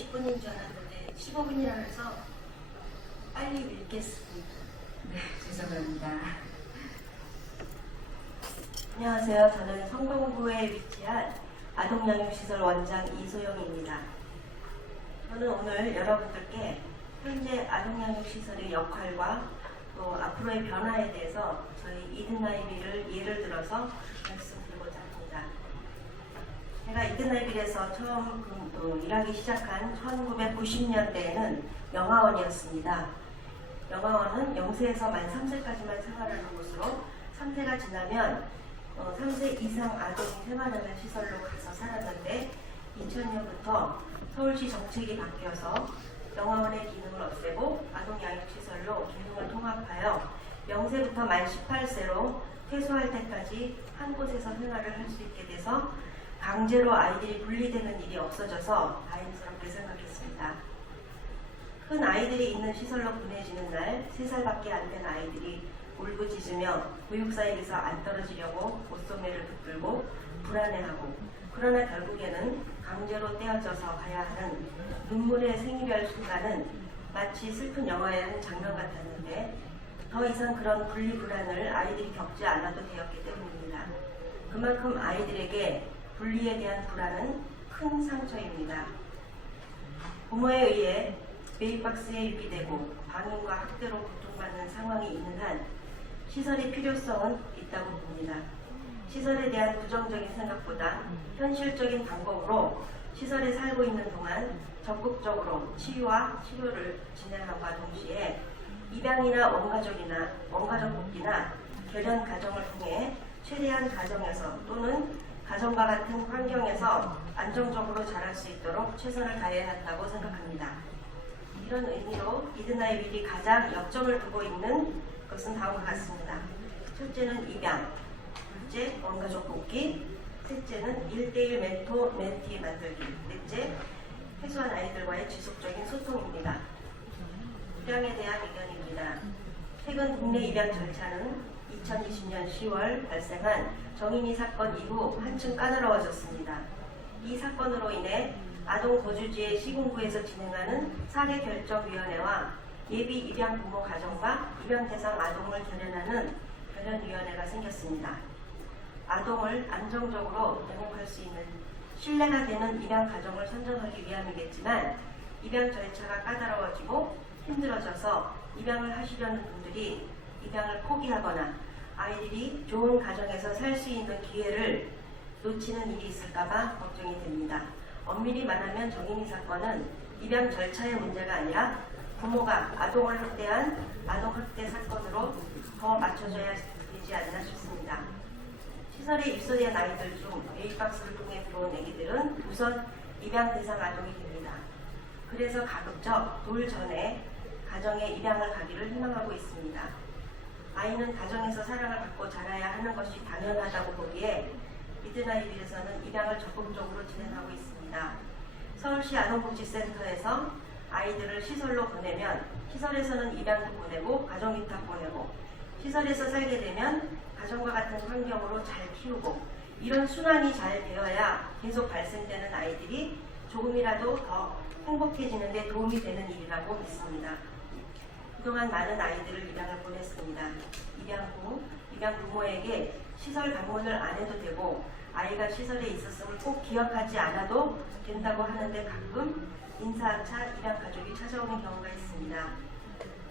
10분인 줄 알았는데 15분이라 해서 빨리 읽겠습니다. 네, 죄송합니다. 안녕하세요. 저는 성동구에 위치한 아동양육시설 원장 이소영입니다. 저는 오늘 여러분들께 현재 아동양육시설의 역할과 또 앞으로의 변화에 대해서 저희 이든아이비를 예를 들어서 말씀드리고자 합니다. 제가 이든아이비에서 처음 일하기 시작한 1990년대에는 영아원이었습니다. 영아원은 0세에서 만 3세까지만 생활하는 곳으로 3세가 지나면 3세 이상 아동이 생활하는 시설로 가서 살았는데 2000년부터 서울시 정책이 바뀌어서 영아원의 기능을 없애고 아동양육시설로 기능을 통합하여 0세부터 만 18세로 퇴소할 때까지 한 곳에서 생활을 할 수 있게 돼서 강제로 아이들이 분리되는 일이 없어져서 다행스럽게 생각했습니다. 큰 아이들이 있는 시설로 보내지는 날 3살밖에 안 된 아이들이 울부짖으며 보육사에게서 안 떨어지려고 옷소매를 붙들고 불안해하고, 그러나 결국에는 강제로 떼어져서 가야 하는 눈물의 생이별 순간은 마치 슬픈 영화의 장면 같았는데 더 이상 그런 분리불안을 아이들이 겪지 않아도 되었기 때문입니다. 그만큼 아이들에게 분리에 대한 불안은 큰 상처입니다. 부모에 의해 메이박스에 유기되고 방임과 학대로 고통받는 상황이 있는 한 시설의 필요성은 있다고 봅니다. 시설에 대한 부정적인 생각보다 현실적인 방법으로 시설에 살고 있는 동안 적극적으로 치유와 치료를 진행함과 동시에 입양이나 원가족 복귀나 결연 가정을 통해 최대한 가정에서 또는 가정과 같은 환경에서 안정적으로 자랄 수 있도록 최선을 다해야 한다고 생각합니다. 이런 의미로 이든아이빌이 가장 역점을 두고 있는 것은 다음과 같습니다. 첫째는 입양, 둘째 원가족 복귀, 셋째는 1:1 멘토 멘티 만들기, 넷째 해소한 아이들과의 지속적인 소통입니다. 입양에 대한 의견입니다. 최근 국내 입양 절차는 2020년 10월 발생한 정인이 사건 이후 한층 까다로워졌습니다. 이 사건으로 인해 아동 거주지의 시군구에서 진행하는 사례결정위원회와 예비 입양 부모 가정과 입양 대상 아동을 결연하는 결연위원회가 생겼습니다. 아동을 안정적으로 영입할 수 있는 신뢰가 되는 입양 가정을 선정하기 위함이겠지만 입양 절차가 까다로워지고 힘들어져서 입양을 하시려는 분들이 입양을 포기하거나 아이들이 좋은 가정에서 살 수 있는 기회를 놓치는 일이 있을까봐 걱정이 됩니다. 엄밀히 말하면 정인이 사건은 입양 절차의 문제가 아니라 부모가 아동을 학대한 아동학대 사건으로 더 맞춰져야 되지 않나 싶습니다. 시설에 입소된 아이들 중 메이박스를 통해 들어온 아기들은 우선 입양 대상 아동이 됩니다. 그래서 가급적 돌 전에 가정에 입양을 가기를 희망하고 있습니다. 아이는 가정에서 사랑을 받고 자라야 하는 것이 당연하다고 보기에 이든아이빌에서는 입양을 적극적으로 진행하고 있습니다. 서울시 아동복지센터에서 아이들을 시설로 보내면 시설에서는 입양도 보내고 가정위탁 보내고 시설에서 살게 되면 가정과 같은 환경으로 잘 키우고 이런 순환이 잘 되어야 계속 발생되는 아이들이 조금이라도 더 행복해지는 데 도움이 되는 일이라고 믿습니다. 그동안 많은 아이들을 입양을 보냈습니다. 입양 후 입양 부모에게 시설 방문을 안 해도 되고 아이가 시설에 있었음을 꼭 기억하지 않아도 된다고 하는데 가끔 인사차 입양 가족이 찾아오는 경우가 있습니다.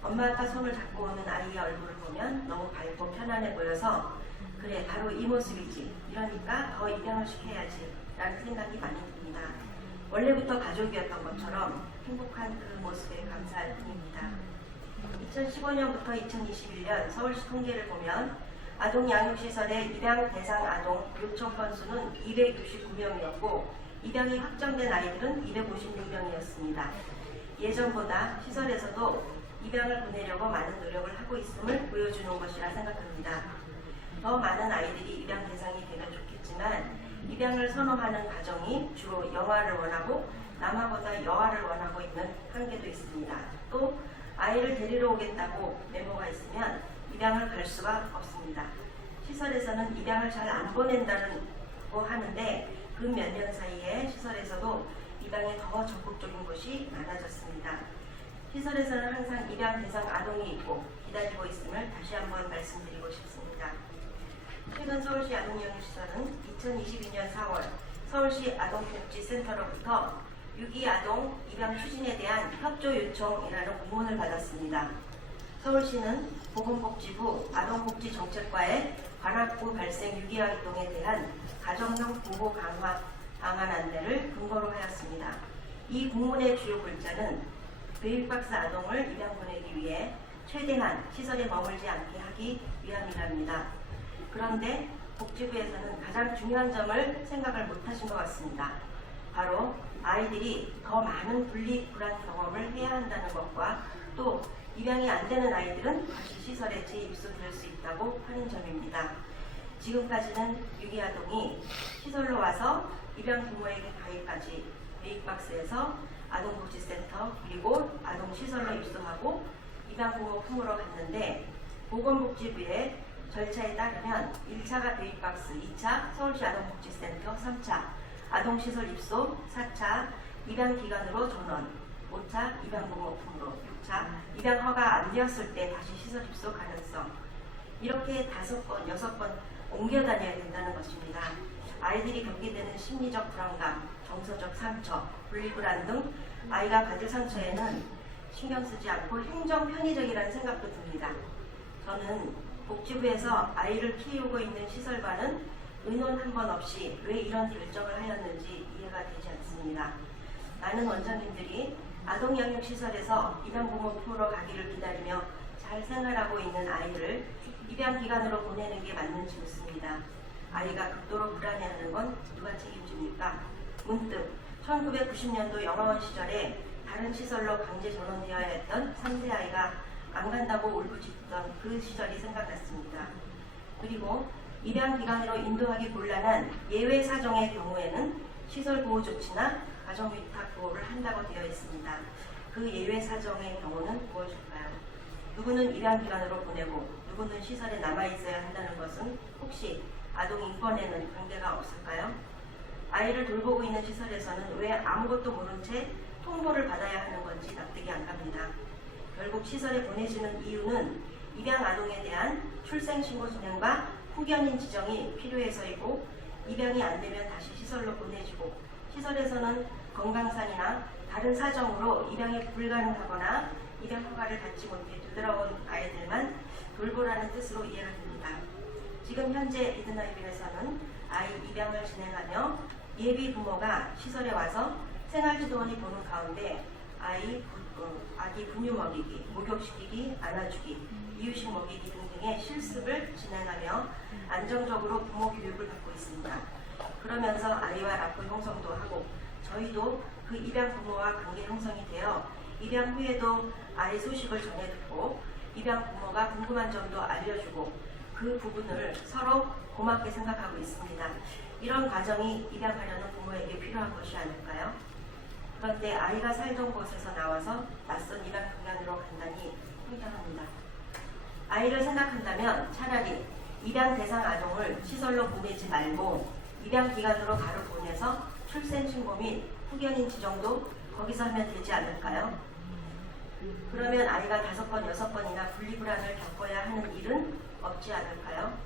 엄마 아빠 손을 잡고 오는 아이의 얼굴을 보면 너무 밝고 편안해 보여서 그래 바로 이 모습이지, 이러니까 더 입양을 시켜야지 라는 생각이 많이 듭니다. 원래부터 가족이었던 것처럼 행복한 그 모습에 감사할 뿐입니다. 2015년부터 2021년 서울시 통계를 보면 아동양육시설의 입양 대상 아동 요청 건수는 269명이었고 입양이 확정된 아이들은 256명이었습니다. 예전보다 시설에서도 입양을 보내려고 많은 노력을 하고 있음을 보여주는 것이라 생각합니다. 더 많은 아이들이 입양 대상이 되면 좋겠지만 입양을 선호하는 가정이 주로 영아를 원하고 남아보다 여아를 원하고 있는 한계도 있습니다. 또 아이를 데리러 오겠다고 메모가 있으면 입양을 갈 수가 없습니다. 시설에서는 입양을 잘 안 보낸다고 하는데 그 몇 년 사이에 시설에서도 입양에 더 적극적인 곳이 많아졌습니다. 시설에서는 항상 입양 대상 아동이 있고 기다리고 있음을 다시 한번 말씀드리고 싶습니다. 최근 서울시 아동영유시설은 2022년 4월 서울시 아동복지센터로부터 유기 아동 입양 추진에 대한 협조 요청이라는 공문을 받았습니다. 서울시는 보건복지부 아동복지정책과의 관악구 발생 유기 아동에 대한 가정형 보호 강화 방안 안내를 근거로 하였습니다. 이 공문의 주요 골자는 베이비박스 아동을 입양 보내기 위해 최대한 시설에 머물지 않게 하기 위함이랍니다. 그런데 복지부에서는 가장 중요한 점을 생각을 못하신 것 같습니다. 바로 아이들이 더 많은 분리불안 경험을 해야 한다는 것과 또 입양이 안 되는 아이들은 다시 시설에 재입소될 수 있다고 하는 점입니다. 지금까지는 유기아동이 시설로 와서 입양 부모에게 가기까지 베이비박스에서 아동복지센터 그리고 아동시설로 입소하고 입양 부모 품으로 갔는데 보건복지부의 절차에 따르면 1차가 베이비박스, 2차 서울시 아동복지센터, 3차 아동시설 입소, 4차 입양기관으로 전원, 5차 입양부모 품으로, 6차 입양 허가 안 되었을 때 다시 시설 입소 가능성 이렇게 5번, 6번 옮겨 다녀야 된다는 것입니다. 아이들이 겪게 되는 심리적 불안감, 정서적 상처, 분리불안 등 아이가 받을 상처에는 신경 쓰지 않고 행정 편의적이라는 생각도 듭니다. 저는 복지부에서 아이를 키우고 있는 시설과는 의논 한 번 없이 왜 이런 결정을 하였는지 이해가 되지 않습니다. 많은 원장님들이 아동양육시설에서 입양부모 품으로 가기를 기다리며 잘 생활하고 있는 아이를 입양기관으로 보내는 게 맞는지 묻습니다. 아이가 극도로 불안해하는 건 누가 책임집니까? 문득 1990년도 영화원 시절에 다른 시설로 강제 전원되어야 했던 3세 아이가 안 간다고 울부짖던 그 시절이 생각났습니다. 그리고 입양기관으로 인도하기 곤란한 예외 사정의 경우에는 시설 보호 조치나 가정위탁 보호를 한다고 되어 있습니다. 그 예외 사정의 경우는 무엇일까요? 누구는 입양기관으로 보내고 누구는 시설에 남아있어야 한다는 것은 혹시 아동 인권에는 관계가 없을까요? 아이를 돌보고 있는 시설에서는 왜 아무것도 모른 채 통보를 받아야 하는 건지 납득이 안 갑니다. 결국 시설에 보내지는 이유는 입양 아동에 대한 출생신고 진행과 후견인 지정이 필요해서이고 입양이 안 되면 다시 시설로 보내지고 시설에서는 건강상이나 다른 사정으로 입양이 불가능하거나 입양 허가를 받지 못해 되돌아온 아이들만 돌보라는 뜻으로 이해가 됩니다. 지금 현재 이든아이빌에서는 아이 입양을 진행하며 예비 부모가 시설에 와서 생활지도원이 보는 가운데 아기 분유 먹이기, 목욕시키기, 안아주기, 이유식 먹이기 등등의 실습을 진행하며 안정적으로 부모 교육을 받고 있습니다. 그러면서 아이와 라포 형성도 하고 저희도 그 입양 부모와 관계 형성이 되어 입양 후에도 아이 소식을 전해 듣고 입양 부모가 궁금한 점도 알려주고 그 부분을 서로 고맙게 생각하고 있습니다. 이런 과정이 입양하려는 부모에게 필요한 것이 아닐까요? 그런데 아이가 살던 곳에서 나와서 낯선 입양기관으로 간다니 황당합니다. 아이를 생각한다면 차라리 입양 대상 아동을 시설로 보내지 말고 입양기관으로 바로 보내서 출생신고 및 후견인 지정도 거기서 하면 되지 않을까요? 그러면 아이가 5번, 6번이나 분리불안을 겪어야 하는 일은 없지 않을까요?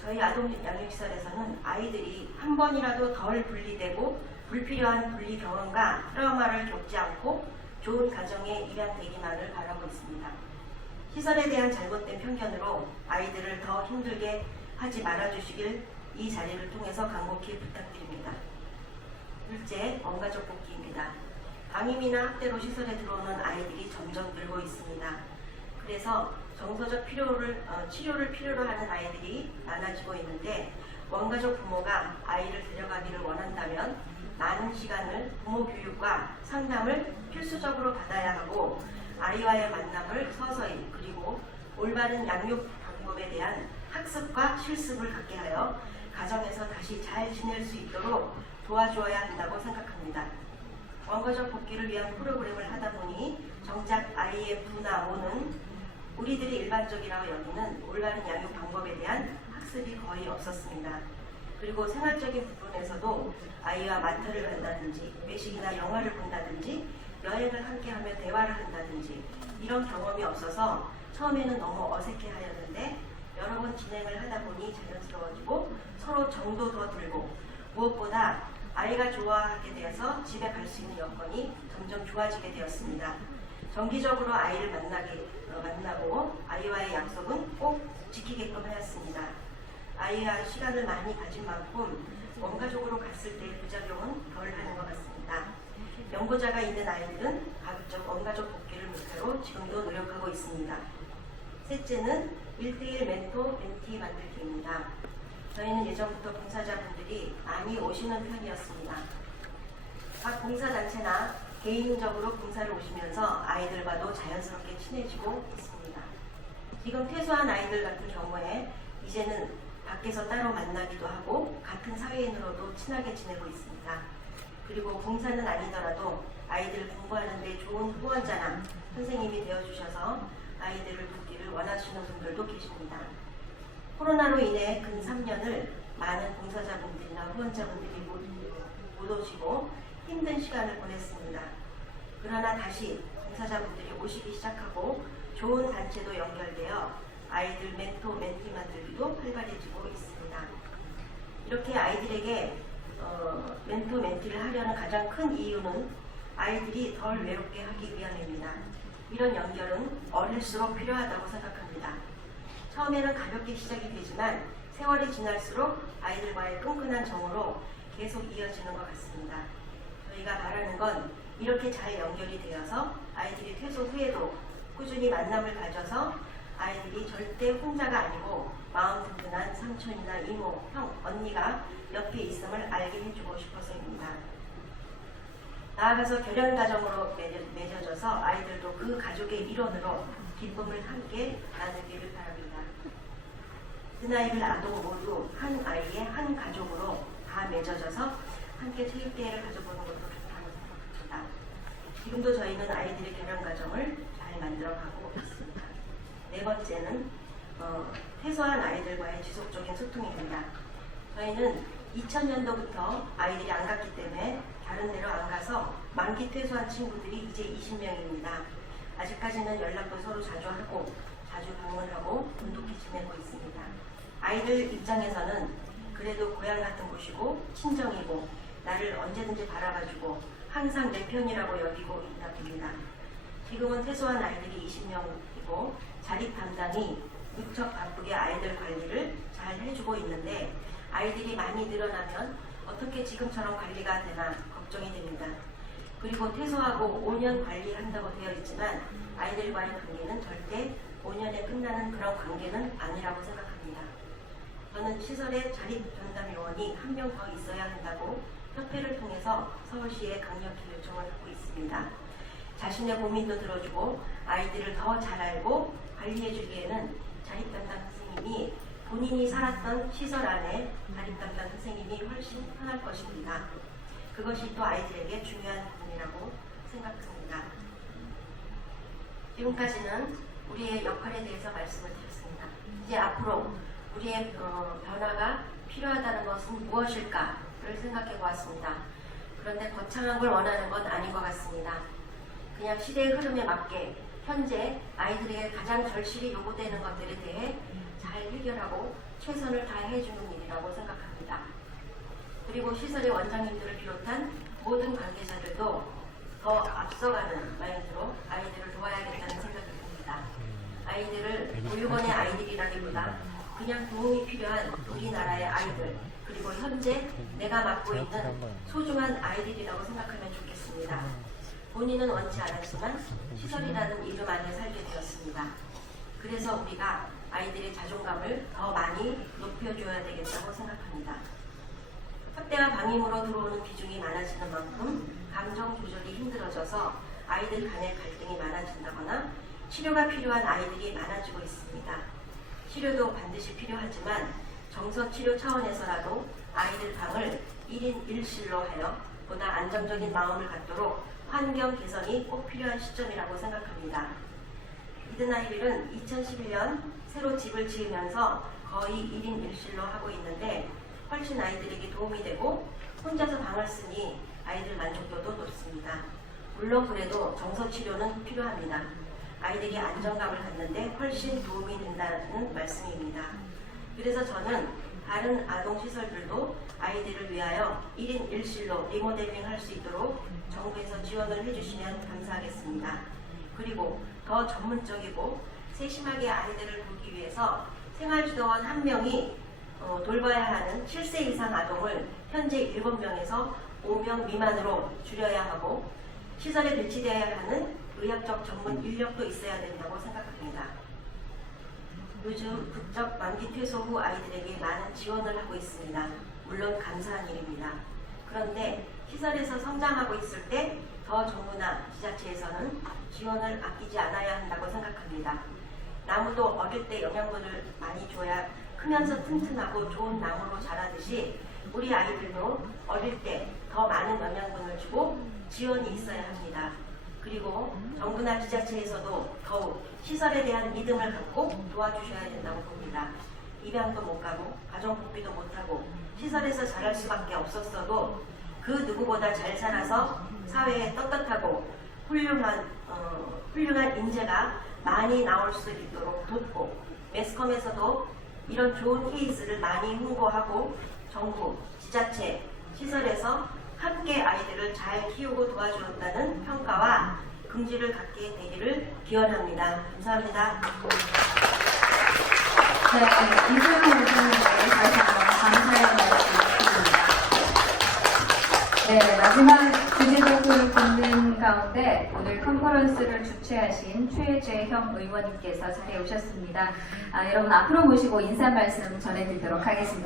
저희 아동양육시설에서는 아이들이 한 번이라도 덜 분리되고 불필요한 분리 경험과 트라우마를 겪지 않고 좋은 가정에 입양되기만을 바라고 있습니다. 시설에 대한 잘못된 편견으로 아이들을 더 힘들게 하지 말아주시길 이 자리를 통해서 간곡히 부탁드립니다. 둘째, 원가족 복귀입니다. 방임이나 학대로 시설에 들어오는 아이들이 점점 늘고 있습니다. 그래서 정서적 치료를 필요로 하는 아이들이 많아지고 있는데 원가족 부모가 아이를 데려가기를 원한다면 많은 시간을 부모 교육과 상담을 필수적으로 받아야 하고 아이와의 만남을 서서히 그리고 올바른 양육 방법에 대한 학습과 실습을 갖게 하여 가정에서 다시 잘 지낼 수 있도록 도와주어야 한다고 생각합니다. 원가족 복귀를 위한 프로그램을 하다 보니 정작 아이의 부나 모는 우리들이 일반적이라고 여기는 올바른 양육 방법에 대한 학습이 거의 없었습니다. 그리고 생활적인 부분에서도 아이와 마트를 간다든지 외식이나 영화를 본다든지 여행을 함께하며 대화를 한다든지 이런 경험이 없어서 처음에는 너무 어색해 하였는데 여러 번 진행을 하다 보니 자연스러워지고 서로 정도 더 들고 무엇보다 아이가 좋아하게 되어서 집에 갈 수 있는 여건이 점점 좋아지게 되었습니다. 정기적으로 아이를 만나고 아이와의 약속은 꼭 지키게끔 하였습니다. 아이와 시간을 많이 가진 만큼 원가족으로 갔을 때의 부작용은 덜 하는 것 같습니다. 연고자가 있는 아이들은 가급적 원가족 복귀를 목표로 지금도 노력하고 있습니다. 셋째는 1:1 멘토 멘티 만들기입니다. 저희는 예전부터 봉사자분들이 많이 오시는 편이었습니다. 각 봉사단체나 개인적으로 봉사를 오시면서 아이들과도 자연스럽게 친해지고 있습니다. 지금 퇴소한 아이들 같은 경우에 이제는 밖에서 따로 만나기도 하고 같은 사회인으로도 친하게 지내고 있습니다. 그리고 봉사는 아니더라도 아이들 공부하는 데 좋은 후원자나 선생님이 되어주셔서 아이들을 돕기를 원하시는 분들도 계십니다. 코로나로 인해 근 3년을 많은 봉사자분들이나 후원자분들이 못 오시고 힘든 시간을 보냈습니다. 그러나 다시 봉사자분들이 오시기 시작하고 좋은 단체도 연결되어 아이들 멘토 멘티 만들기도 활발해지고 있습니다. 이렇게 아이들에게 멘토 멘티를 하려는 가장 큰 이유는 아이들이 덜 외롭게 하기 위함입니다. 이런 연결은 어릴수록 필요하다고 생각합니다. 처음에는 가볍게 시작이 되지만 세월이 지날수록 아이들과의 끈끈한 정으로 계속 이어지는 것 같습니다. 저희가 바라는 건 이렇게 잘 연결이 되어서 아이들이 퇴소 후에도 꾸준히 만남을 가져서 아이들이 절대 혼자가 아니고 마음 든든한 삼촌이나 이모, 형, 언니가 옆에 있음을 알게 해주고 싶어서입니다. 나아가서 결연가정으로 맺어져서 아이들도 그 가족의 일원으로 기쁨을 함께 나누기를 바랍니다. 드나이글 아동 모두 한 아이의 한 가족으로 다 맺어져서 함께 체육대회를 가져보는 것도 좋다고 생각합니다. 지금도 저희는 아이들의 결연가정을 잘 만들어가고 있습니다. 네 번째는 퇴소한 아이들과의 지속적인 소통입니다. 저희는 2000년도부터 아이들이 안 갔기 때문에 다른 데로 안 가서 만기 퇴소한 친구들이 이제 20명입니다. 아직까지는 연락도 서로 자주 하고 자주 방문하고 돈독히 지내고 있습니다. 아이들 입장에서는 그래도 고향 같은 곳이고 친정이고 나를 언제든지 바라봐주고 항상 내 편이라고 여기고 있나 봅니다. 지금은 퇴소한 아이들이 20명이고 자립 담당이 무척 바쁘게 아이들 관리를 잘 해주고 있는데 아이들이 많이 늘어나면 어떻게 지금처럼 관리가 되나 걱정이 됩니다. 그리고 퇴소하고 5년 관리한다고 되어 있지만 아이들과의 관계는 절대 5년에 끝나는 그런 관계는 아니라고 생각합니다. 저는 시설에 자립 전담 요원이 한 명 더 있어야 한다고 협회를 통해서 서울시에 강력히 요청을 하고 있습니다. 자신의 고민도 들어주고 아이들을 더 잘 알고 관리해주기에는 자립 담당 선생님이 본인이 살았던 시설 안에 자립 담당 선생님이 훨씬 편할 것입니다. 그것이 또 아이들에게 중요한 부분이라고 생각합니다. 지금까지는 우리의 역할에 대해서 말씀을 드렸습니다. 이제 앞으로 우리의 변화가 필요하다는 것은 무엇일까를 생각해 보았습니다. 그런데 거창한 걸 원하는 건 아닌 것 같습니다. 그냥 시대의 흐름에 맞게 현재 아이들에게 가장 절실히 요구되는 것들에 대해 잘 해결하고 최선을 다해주는 일이라고 생각합니다. 그리고 시설의 원장님들을 비롯한 모든 관계자들도 더 앞서가는 마인드로 아이들을 도와야겠다는 생각이 듭니다. 아이들을 보육원의 아이들이라기보다 그냥 도움이 필요한 우리나라의 아이들, 그리고 현재 내가 맡고 있는 소중한 아이들이라고 생각하면 좋겠습니다. 본인은 원치 않았지만 시설이라는 이름 안에 살게 되었습니다. 그래서 우리가 아이들의 자존감을 더 많이 높여줘야 되겠다고 생각합니다. 학대와 방임으로 들어오는 비중이 많아지는 만큼 감정 조절이 힘들어져서 아이들 간의 갈등이 많아진다거나 치료가 필요한 아이들이 많아지고 있습니다. 치료도 반드시 필요하지만 정서 치료 차원에서라도 아이들 방을 1인 1실로 하여 보다 안정적인 마음을 갖도록 환경 개선이 꼭 필요한 시점이라고 생각합니다. 이드나이빌은 2011년 새로 집을 지으면서 거의 1인 1실로 하고 있는데 훨씬 아이들에게 도움이 되고 혼자서 방을 쓰니 아이들 만족도도 높습니다. 물론 그래도 정서 치료는 필요합니다. 아이들이 안정감을 갖는데 훨씬 도움이 된다는 말씀입니다. 그래서 저는 다른 아동시설들도 아이들을 위하여 1인 1실로 리모델링 할 수 있도록 정부에서 지원을 해주시면 감사하겠습니다. 그리고 더 전문적이고 세심하게 아이들을 보기 위해서 생활지도원 1명이 돌봐야 하는 7세 이상 아동을 현재 7명에서 5명 미만으로 줄여야 하고 시설에 배치되어야 하는 의학적 전문 인력도 있어야 된다고 생각합니다. 요즘 국적 만기 퇴소 후 아이들에게 많은 지원을 하고 있습니다. 물론 감사한 일입니다. 그런데 시설에서 성장하고 있을 때 더 정부나 지자체에서는 지원을 아끼지 않아야 한다고 생각합니다. 나무도 어릴 때 영양분을 많이 줘야 크면서 튼튼하고 좋은 나무로 자라듯이 우리 아이들도 어릴 때 더 많은 영양분을 주고 지원이 있어야 합니다. 그리고 정부나 지자체에서도 더욱 시설에 대한 믿음을 갖고 도와주셔야 된다고 봅니다. 입양도 못 가고 가정복비도 못하고 시설에서 자랄 수밖에 없었어도 그 누구보다 잘 살아서 사회에 떳떳하고 훌륭한 인재가 많이 나올 수 있도록 돕고 매스컴에서도 이런 좋은 케이스를 많이 홍보하고 정부, 지자체, 시설에서 함께 아이들을 잘 키우고 도와주었다는 평가와 긍지를 갖게 되기를 기원합니다. 감사합니다. 네, 이소영 원장님께 다시 한번 감사의 말씀드립니다. 네, 마지막 주제적을 듣는 가운데 오늘 컨퍼런스를 주최하신 최재형 의원님께서 자리에 오셨습니다. 여러분 앞으로 모시고 인사 말씀 전해드리도록 하겠습니다.